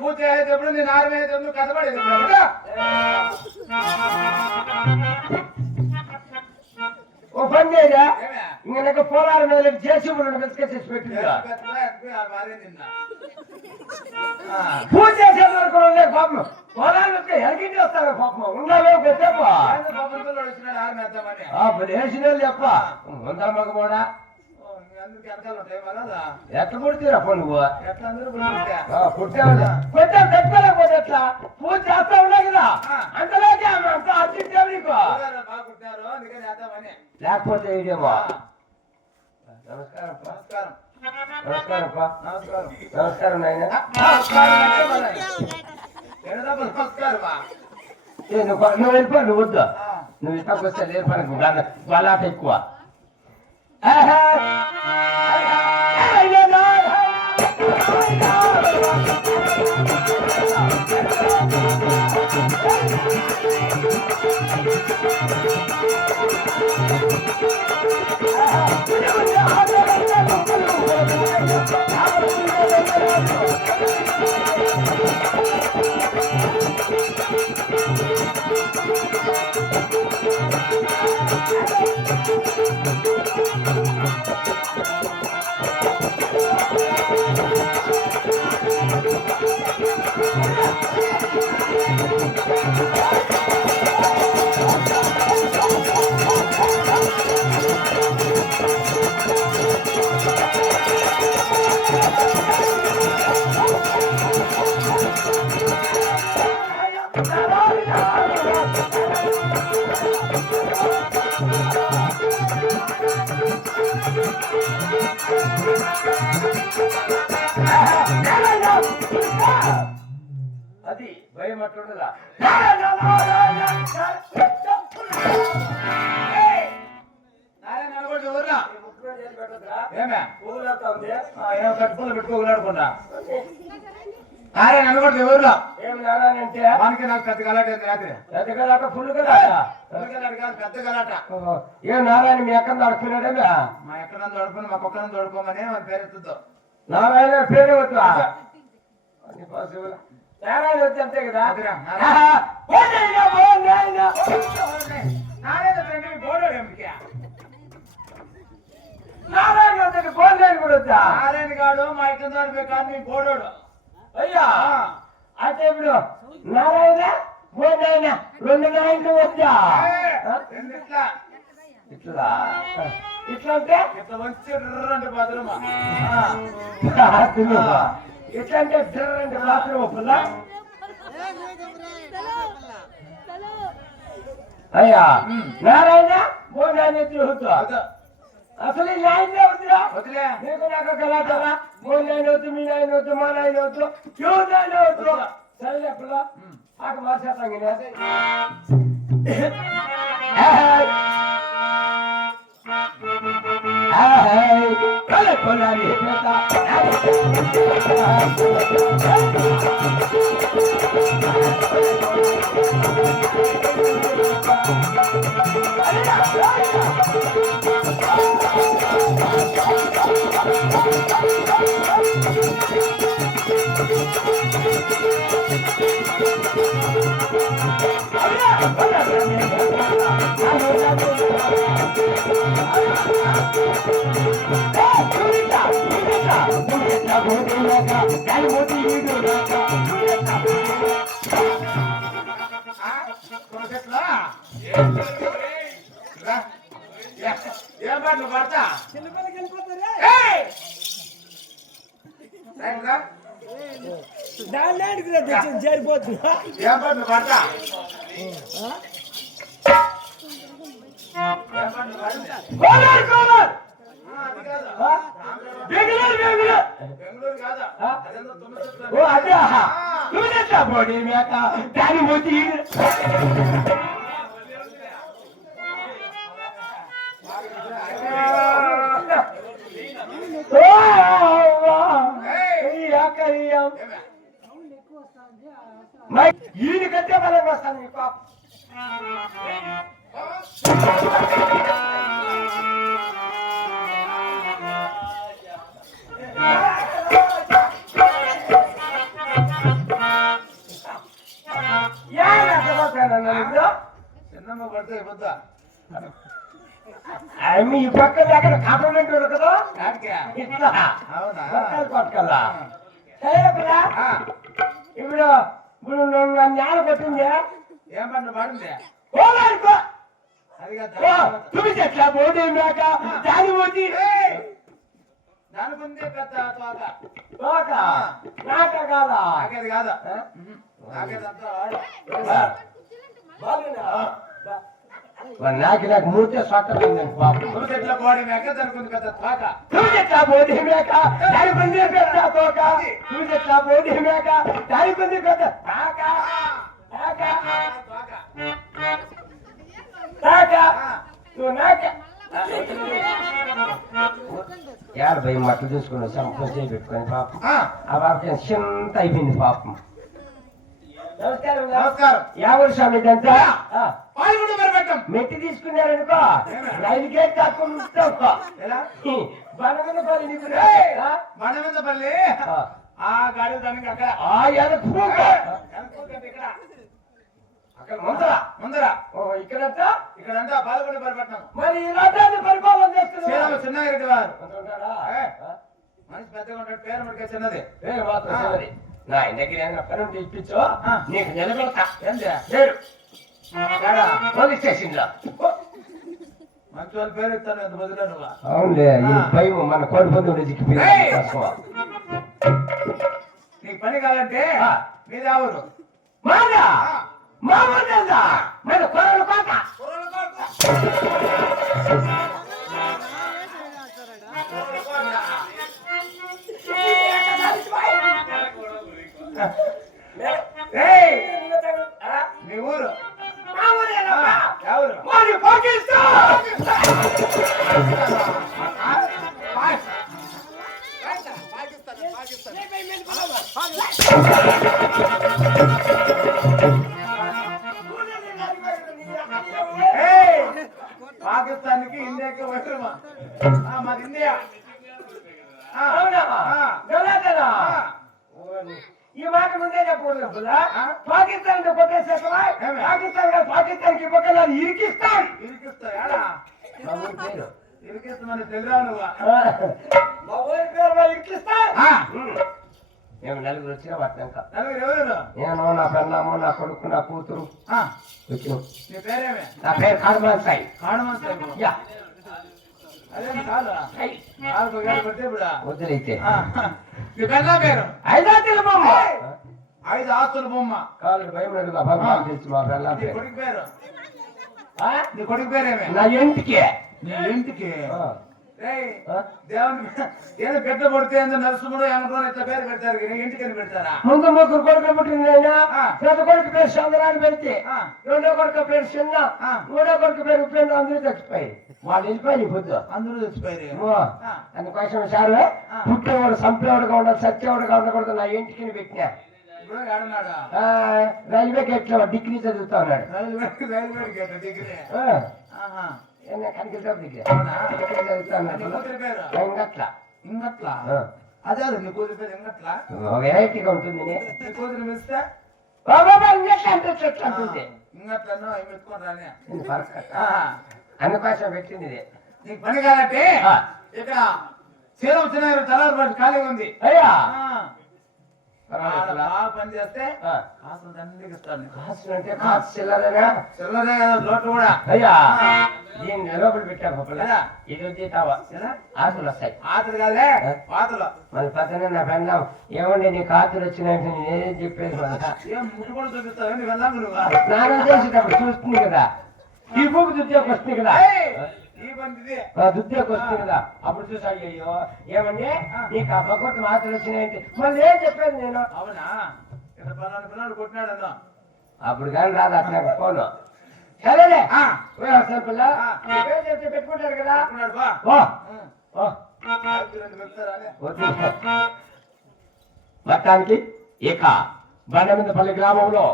పూర్తి అయ్యేటప్పుడు నేను ఆరమయ్యేటప్పుడు కథపడేది ఓ పని చేయరా ఇంకా పోలాల మీద చేసి బిస్కెట్ పెట్టిందా పూజ చేసే వరకు పాపం పొలాలు ఎలగింటి వస్తాడు పాపం ఉన్నావే చెప్పా వేసిన చెప్ప ఉందా మగబోడా ఎట్లా కొడుతురా నువ్వు కొట్టాకపోతే ఎట్లా పూజ చేస్తా ఉన్నాయి కదా అంతలోకి అంత అర్జెంట్ నీకు లేకపోతే ఇదేమో నమస్కారం నమస్కారం నాయన నువ్వు వెళ్ళిపో నువ్వు వద్దు నువ్వు ఇష్టం వస్తే లేరు పనికి గలాట ఎక్కువ అది భయం అట్లుండదా కట్టుకుని పెట్టుకోగలడుకున్నా అరే నన్ను ఎవరులా ఏం అంటే మనకి నాకు పెద్ద గలాట రాత్రి పెద్ద గలాట ఫుల్ గలాట పెద్ద గలాట ఏం నారాయణ మీ ఎక్కడ నడుపుకున్నాడే మా ఎక్కడ నడుపుని మా కుక్కను నడుపుకోమని మన పేరెత్తుతో నారాయణ పేరు వద్దా నారాయణ వచ్చి అంతే కదా నారాయణ వచ్చి బోర్డు కూడా వచ్చా నారాయణ గాడు మా ఎక్కడ నడిపే మీ బోర్డు అయ్యా అంటే ఇప్పుడు నారాయణ బోర్డు రెండు నాయనలు వచ్చా ఇట్లా ఇట్లా అంటే ఇట్లా వచ్చి అంటే బాత్రూమా ఇట్లా అంటే అంటే బాత్రూమ్ పుల్ల అయ్యా నారాయణ అసలు ఈ నాయన వద్దురా వదిలే నీకు నాకు కలాటరా మో నాయన వద్దు మీ నాయన వద్దు మా నాయన వద్దు ఎవరు నాయన వద్దు సరే పుల్ల ఆక మార్చేస్తాం ఏం పాటలు పడతా చేరిపోతు ఏం పాటలు పడతా బెంగళూరు కాదా బోడి మేక దాని పోతే ఈయన కంటే బలంగా వస్తాను మీ పాప చిన్నమ్మ పడితే పొద్ద మీ పక్కన అక్కడ కాంప్లిమెంట్ కదా ఇట్లా అవునా పట్టుకల్లా ఇప్పుడు ఇప్పుడు నేల కొట్టింది ఏం పాటలు పాడింది అది చూపించట్లా పోటీ మేక దాని పోటీ దాని ముందే పెద్ద తోక నాట కాదా నాకేది కాదా నాకేదంతా నాకు నాకు మూర్తి సొట్టమైందండి పాపం ఎట్లా బాడీ మేక దానికి ఉంది పెద్ద తోక చూపించట్లా పోటీ మేక దాని ముందే పెద్ద తోక చూపించట్లా పోటీ మేక దాని ముందే పెద్ద తాక తాక తాక నువ్వు నాక యారు భయ మట్లు చూసుకుని సంపూర్తి పెట్టుకొని పాపం ఆ పాపం చింత అయిపోయింది పాపం నమస్కారం నమస్కారం యాభై స్వామి ఇదంతా పాల్గొండు మరి పెట్టం మెట్టి తీసుకున్నారనుకో రైలు గేట్ కాకుండా బనగనపల్లి నీకు మనమందపల్లి ఆ గాడి దానికి అక్కడ అక్కడ ముందర ముందర ఇక్కడంతా ఇక్కడంతా పాల్గొండు మరి పెట్టం మరి ఈ రాజ్యాన్ని పరిపాలన చేస్తున్నారు చిన్నగిరెడ్డి వారు మనిషి పెద్దగా ఉంటాడు పేరు మడికే చిన్నది పేరు మాత్రం చిన్నది నా దగ్గర ఏదైనా పని ఉంటే ఇప్పించు నీకు నిలబెడతా ఏంది లేడు పోలీస్ స్టేషన్ లో మంచి వాళ్ళ పేరు ఇస్తాను ఎంత బదులు నువ్వు అవునులే ఈ భయం మన కోడి పొందు నీకు పని కావాలంటే మీద ఎవరు మాదా మామూలుగా మన కొరలు కోట మీ ఊరు ఎవరు మరి పాకిస్తాన్ పాకిస్తాన్కి ఇండియాకి వైరమా మాది ఇండియా ఈ మాట ముందే చెప్పకూడదు పాకిస్తాన్ కొట్టేసేసా పాకిస్తాన్ పాకిస్తాన్ కి పక్కన ఇరికిస్తాన్ ఇరికిస్తామని తెలిరా నువ్వు మా ఊరి పేరు ఇరికిస్తాన్ మేము నలుగురు వచ్చినా పట్టాక నలుగురు ఎవరు నేను నా పెళ్ళాము నా కొడుకు నా కూతురు వచ్చినాం నీ పేరేమే నా పేరు కాడమాన్ సాయి కాడమాన్ సాయి యా అదే కాదు ఆరు గారు పెడితే ఇప్పుడు వదిలైతే నీ పెద్ద పేరు ఐదాతుల బొమ్మ 5 ఆస్తుల బొమ్మ కాళ్ళు భయం లేదు భగవాన్ తెలుసు మా పిల్ల నీ కొడుకు పేరు నీ కొడుకు పేరేమే నా ఇంటికి నీ ఇంటికి దేవుని ఏదో బిడ్డ పడితే నరసింహుడు ఏమనుకోని ఇట్లా పేరు పెడతారు ఇంటికని పెడతారా ముందు ముగ్గురు కొడుకు పుట్టింది పెద్ద కొడుకు పేరు చంద్రాన్ని పెడితే రెండో కొడుకు పేరు చిన్న మూడో కొడుకు పేరు ఉపేంద్ర అందరూ చచ్చిపోయి వాళ్ళు వెళ్ళిపోయి పొద్దు అందరూ చచ్చిపోయారు అందుకోసం సార్ పుట్టేవాడు చంపేవాడుగా ఉండాలి సత్యేవాడుగా ఉండకూడదు నా ఇంటికి పెట్టినా రైల్వే గేట్ లో డిగ్రీ చదువుతా ఉన్నాడు ఇంగట్లా అదే నీ కూతురు పేరు ఇంగట్లా వెరైటీగా ఉంటుంది నీ కూతురు మిస్తే ఇంగట్లను పెట్టుకోని రాని అందుకోసం పెట్టింది ఇది. నీకు పని కాబట్టి ఇక్కడ సీరం వచ్చిన తలారు ఖాళీగా ఉంది అయ్యా బాగా పని చేస్తే కాసులు దండికి ఇస్తాను కాసులు అంటే కాసు చిల్లరేనా చిల్లరే కదా లోటు కూడా అయ్యా దీన్ని లోపల పెట్టా ఇది వచ్చేతావా ఆతులు వస్తాయి ఆతులు కాదే పాతలు మళ్ళీ పక్కన నా పెళ్ళాం ఏమండి నీకు ఆతులు వచ్చినాయంటే నేనేం చెప్పేది ఏం ముట్టు కూడా చూపిస్తావు నీ వెళ్ళాము నువ్వు స్నానం చేసేటప్పుడు చూస్తుంది కదా ఈ బుక్ దుద్యోగం వస్తుంది కదా ఈ బండిది దుద్యోగం వస్తుంది కదా అప్పుడు చూసా అయ్యో ఏమండి నీకు ఆ భగవత్ ఆతులు వచ్చినాయంటే మళ్ళీ ఏం చెప్పాను నేను అవునా ఇక్కడ పిల్లలు కొట్టినాడు అన్నా అప్పుడు కానీ రాదు అట్లా ఫోన్ సరేలే పిల్ల చెప్తే పెట్టుకుంటారు కదా మొత్తానికి ఇక బండమిందపల్లి గ్రామంలో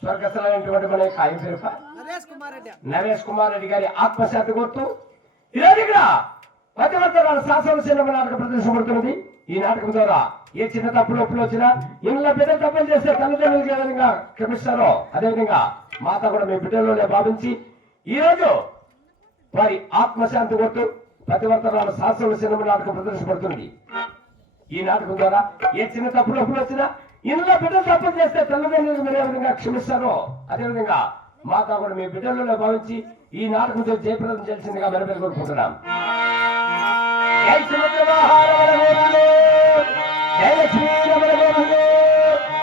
స్వర్గస్థలైనటువంటి మన యొక్క ఆయన పేరు నరేష్ కుమార్ రెడ్డి గారి ఆత్మశాంతి గుర్తు ఈరోజు ఇక్కడ మధ్యవర్తనాలు శాసనశీల నాటక ప్రదర్శించబడుతున్నది. ఈ నాటకం ద్వారా ఏ చిన్న తప్పులు ఒప్పులు వచ్చినా ఇంట్లో బిడ్డ తప్పులు చేస్తే తల్లిదండ్రులకి ఏ విధంగా క్షమిస్తారో అదేవిధంగా మాత కూడా మీ బిడ్డలోనే భావించి ఈ రోజు వారి ఆత్మశాంతి కొట్టు ప్రతివర్తనాలు శాసనశీల నాటకం ప్రదర్శించబడుతుంది. ఈ నాటకం ద్వారా ఏ చిన్న తప్పులు ఒప్పులు వచ్చినా ఇంట్లో బిడ్డ తప్పులు చేస్తే తల్లిదండ్రులకు మీరు ఏ విధంగా క్షమిస్తారో అదేవిధంగా మాత కూడా మీ బిడ్డలోనే భావించి ఈ నాటకంతో జయప్రదం చేసిందిగా మెరుపేరు కోరుకుంటున్నాం. జై లక్ష్మీ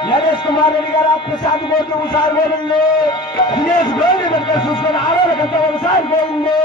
నరేష్ కుమార్ రెడ్డి గారు ఆత్మశాంతి కోరుతూ ఒకసారి పోయింది చూసుకొని ఆడవాళ్ళకంతా ఒకసారి పోయింది.